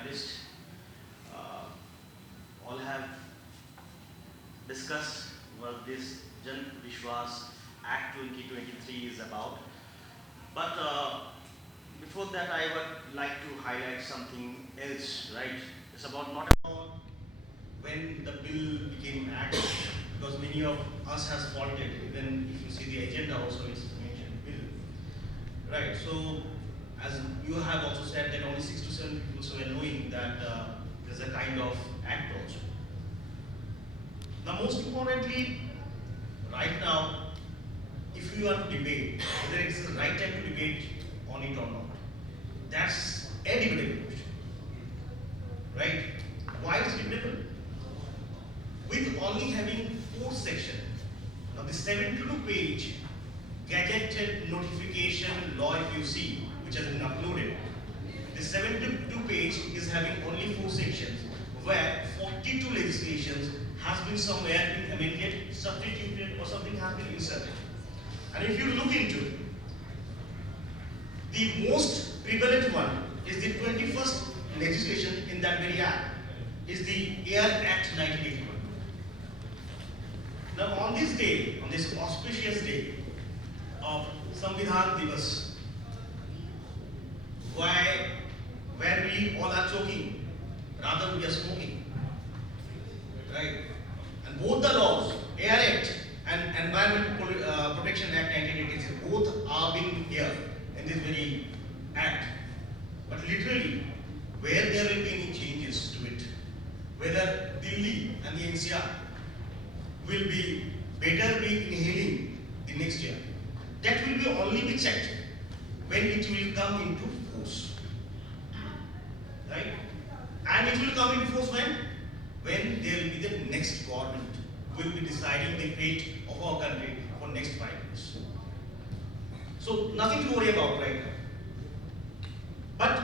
panelists all have discussed what this Jan Vishwas Act 2023 is about. But before that, I would like to highlight something else, right? It's about not about when the bill became act, because many of us has faulted, even if you see the agenda also is mentioned bill. Right, so as you have also said that only 6 to 7 people were knowing that there's a kind of act also. Now most importantly, right now, if you are to debate whether it's the right time to debate on it or not, that's a debatable question. Right? Why is it debatable? With only having 4 sections, now the 72-page gazetted notification law, if you see, which has been uploaded, the 72-page is having only 4 sections, where 42 legislations has been somewhere been amended, substituted, or something has been inserted. And if you look into the most prevalent one is the 21st legislation in that very act, is the Air Act 1981. Now on this day, on this auspicious day of Samvidhan Divas, where we all are choking, rather we are smoking, right? And both the laws, Air Act and Environmental Protection Act 1986, both are being here in this very act. But literally, where there will be any changes to it, whether Delhi and the NCR will be better be inhaling the next year, that will be only be checked when it will come into force, right? And it will come into force when there will be the next government will be deciding the fate of our country for next 5 years. So nothing to worry about right now. But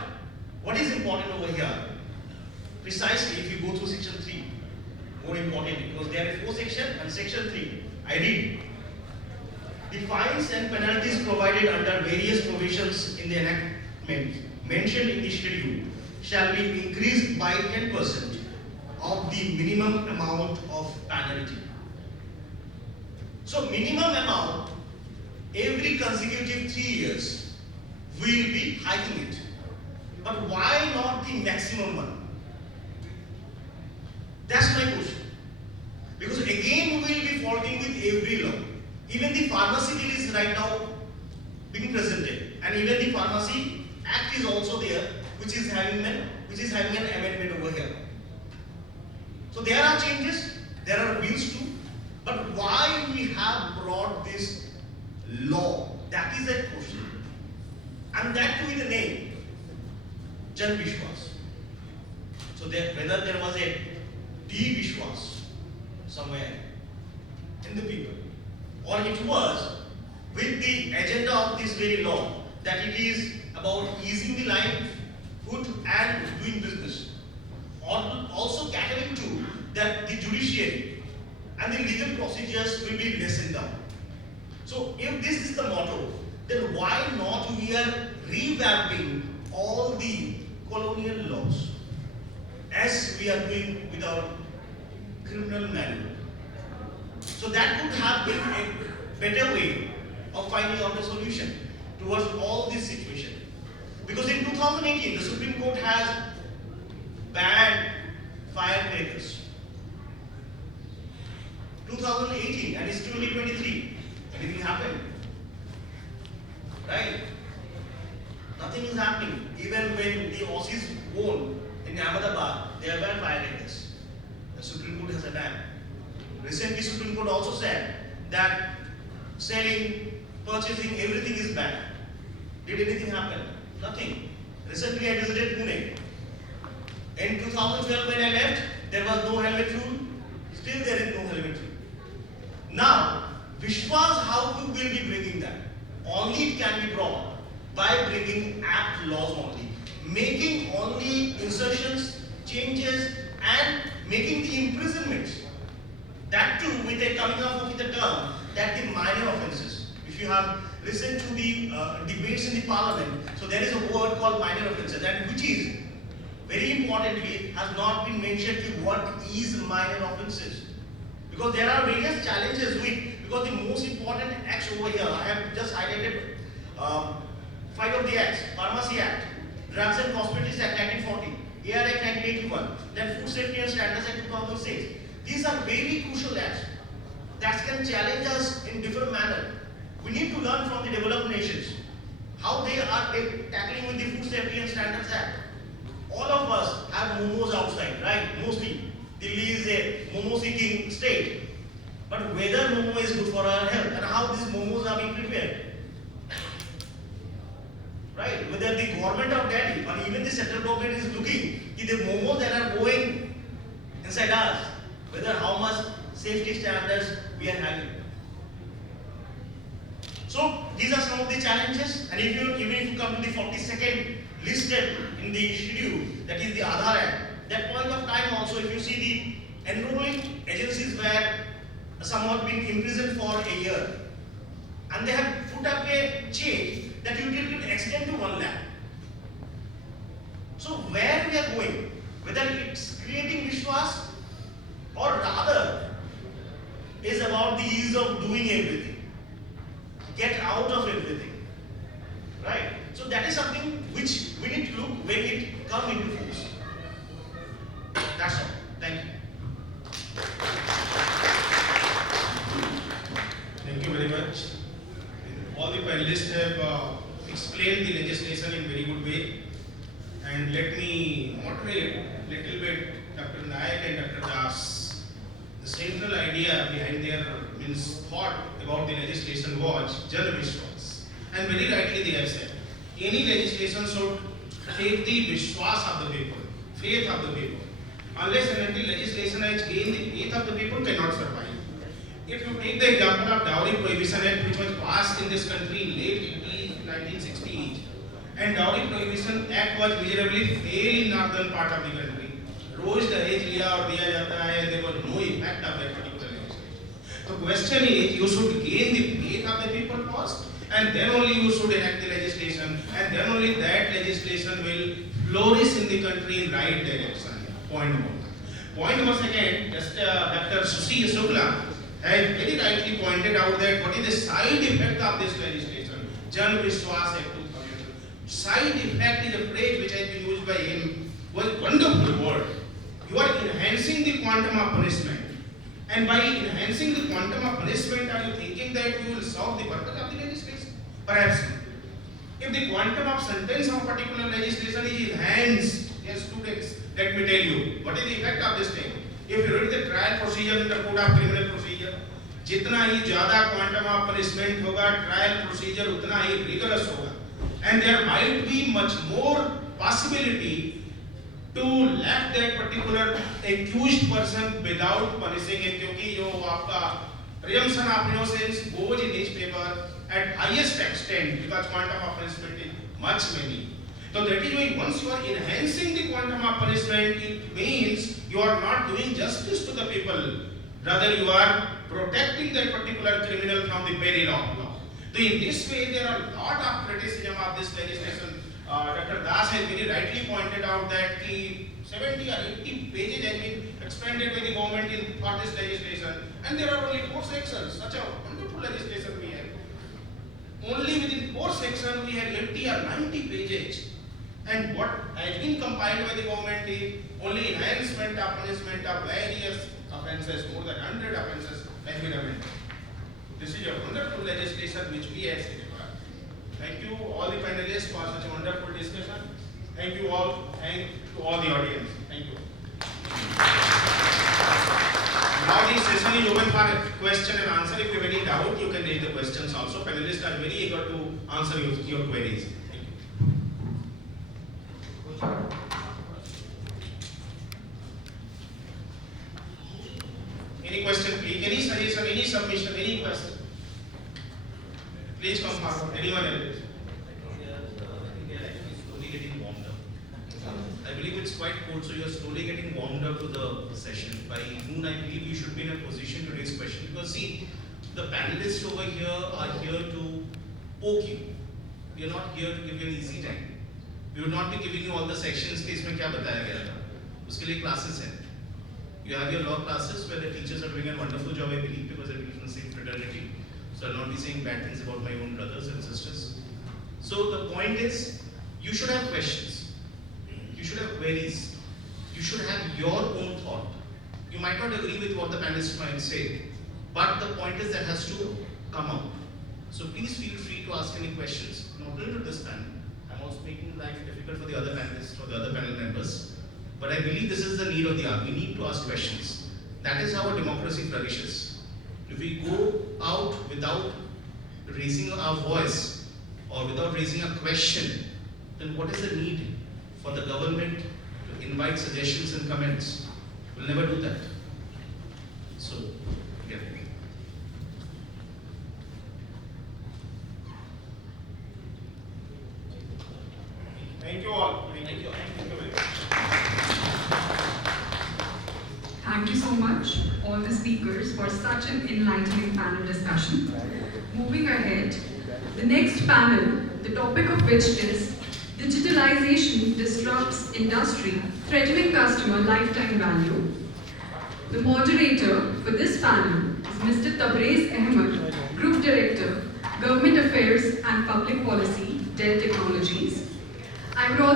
what is important over here, precisely if you go through section 3, more important, because there are 4 sections and section 3, I read. The fines and penalties provided under various provisions in the enactment mentioned in the schedule shall be increased by 10% of the minimum amount of penalty. So minimum amount, every consecutive 3 years, we will be hiking it. But why not the maximum one? That's my question. Because again, we will be faulting with every law. Even the pharmacy bill is right now being presented, and even the Pharmacy Act is also there, which is having an amendment over here. So there are changes, there are bills too, but why we have brought this law? That is a question. And that too with the name, Jan Vishwas. So whether there was a D Vishwas somewhere in the people, or it was with the agenda of this very law that it is about easing the livelihood and doing business, or also catering to that the judiciary and the legal procedures will be lessened down. So if this is the motto, then why not we are revamping all the colonial laws as we are doing with our criminal manual? So that could have been a better way of finding out a solution towards all this situation. Because in 2018, the Supreme Court has banned firecrackers. 2018, and it's 2023. Anything happened? Right? Nothing is happening. Even when the Aussies won in Ahmedabad, they have banned firecrackers. The Supreme Court has a ban. Recently, Supreme Court also said that selling, purchasing, everything is banned. Did anything happen? Nothing. Recently, I visited Pune. In 2012, when I left, there was no helmet rule. Still, there is no helmet rule. Now, Vishwas, how will be bringing that? Only it can be brought by bringing apt laws only, making only insertions, changes, and making the imprisonments. That too, with a coming up with a term that the minor offences. If you have listened to the debates in the parliament, so there is a word called minor offences, and which is very importantly, has not been mentioned what is minor offences. Because there are various challenges because the most important acts over here, I have just highlighted 5 of the acts: Pharmacy Act, Drugs and Cosmetics Act 1940, AR Act 1981, then Food Safety and Standards Act 2006. These are very crucial acts that can challenge us in different manner. We need to learn from the developed nations how they are tackling with the Food Safety and Standards Act. All of us have momos outside, right? Mostly. Delhi is a momo seeking state. But whether momo is good for our health and how these momos are being prepared, right? Whether the government of Delhi or even the central government is looking at the momos that are going inside us, whether how much safety standards we are having. So these are some of the challenges, and even if you come to the 42nd listed in the schedule, that is the Aadhaar Act, that point of time also, if you see the enrolling agencies were somewhat being imprisoned for a year, and they have put up a change that utility will extend to 1 lakh. So where we are going, whether it's creating Vishwas or rather is about the ease of doing everything, get out of everything, right? So that is something which we need to look when it comes into force. That's all. Thank you. Thank you very much. All the panelists have explained the legislation in very good way. And let me moderate a little bit Dr. Nayak and Dr. Das. The central idea behind their thought about the legislation was Jan Vishwas. And very rightly they have said, any legislation should take the Vishwas of the people, faith of the people. Unless and until legislation has gained the faith of the people, cannot survive. If you take the example of Dowry Prohibition Act, which was passed in this country in late 1960s, and Dowry Prohibition Act was miserably failed in northern part of the country. रोज दहेज लिया और दिया जाता है, there was no impact of that particular legislation. The question is, you should gain the faith of the people first, and then only you should enact the legislation, and then only that legislation will flourish in the country in right direction. Point one. Point number second, just Dr. Sushim Shukla has very rightly pointed out that what is the side effect of this legislation. Jan Vishwas Act 2000. Side effect is a phrase which has been used by him, was wonderful word. You are enhancing the quantum of punishment. And by enhancing the quantum of punishment, are you thinking that you will solve the purpose of the legislation? Perhaps not. If the quantum of sentence of a particular legislation is enhanced, yes, students, let me tell you, what is the effect of this thing? If you read the trial procedure in the Code of Criminal Procedure, जितना ही ज़्यादा quantum of punishment होगा, trial procedure उतना ही rigorous होगा, and there might be much more possibility to let that particular accused person without punishing him, क्योंकि जो आपका presumption of innocence goes in his favor at highest extent because quantum of punishment is much many. So that is why once you are enhancing the quantum of punishment, it means you are not doing justice to the people. Rather, you are protecting that particular criminal from the peril of law. So in this way, there are a lot of criticism of this legislation. Dr. Das has very rightly pointed out that the 70 or 80 pages have been expanded by the government for this legislation, and there are only 4 sections. Such a wonderful legislation we have. Only within 4 sections we have 80 or 90 pages. And what has been compiled by the government is only enhancement of punishment of various offences, more than 100 offences has been amended. This is a wonderful legislation which we have seen. Thank you all the panelists for such a wonderful discussion. Thank you all. Thank to all the audience. Thank you. Now the session is open for question and answer. If you have any doubt, you can raise the questions also. Panelists are very eager to answer your queries. Any question, please? Any suggestion, any submission, any question? Please come forward. Anyone else? Slowly getting warmed up. I believe it's quite cold, so you are slowly getting warmed up to the session. By noon, I believe you should be in a position to raise questions, because see, the panelists over here are here to poke you. We are not here to give you an easy time. We would not be giving you all the sections के इसमें क्या बताया गया था. उसके लिए classes हैं. You have your law classes where the teachers are doing a wonderful job, I believe, because they're from the same fraternity. So I'll not be saying bad things about my own brothers and sisters. So the point is, you should have questions. You should have queries. You should have your own thought. You might not agree with what the panelists might say, but the point is that has to come out. So please feel free to ask any questions, not only to this panel. I'm also making life difficult for the other panelists or the other panel members. But I believe this is the need of the hour. We need to ask questions. That is how a democracy flourishes. If we go out without raising our voice or without raising a question, then what is the need for the government to invite suggestions and comments? We'll never do that. So, yeah. Thank you all. Thank you. Thank you very much. Thank you so much, all the speakers, for such an enlightening panel discussion. Moving ahead, the next panel, the topic of which is Digitalization Disrupts Industry, Threatening Customer Lifetime Value. The moderator for this panel is Mr. Tabrez Ahmed, Group Director, Government Affairs and Public Policy, Dell Technologies. I would also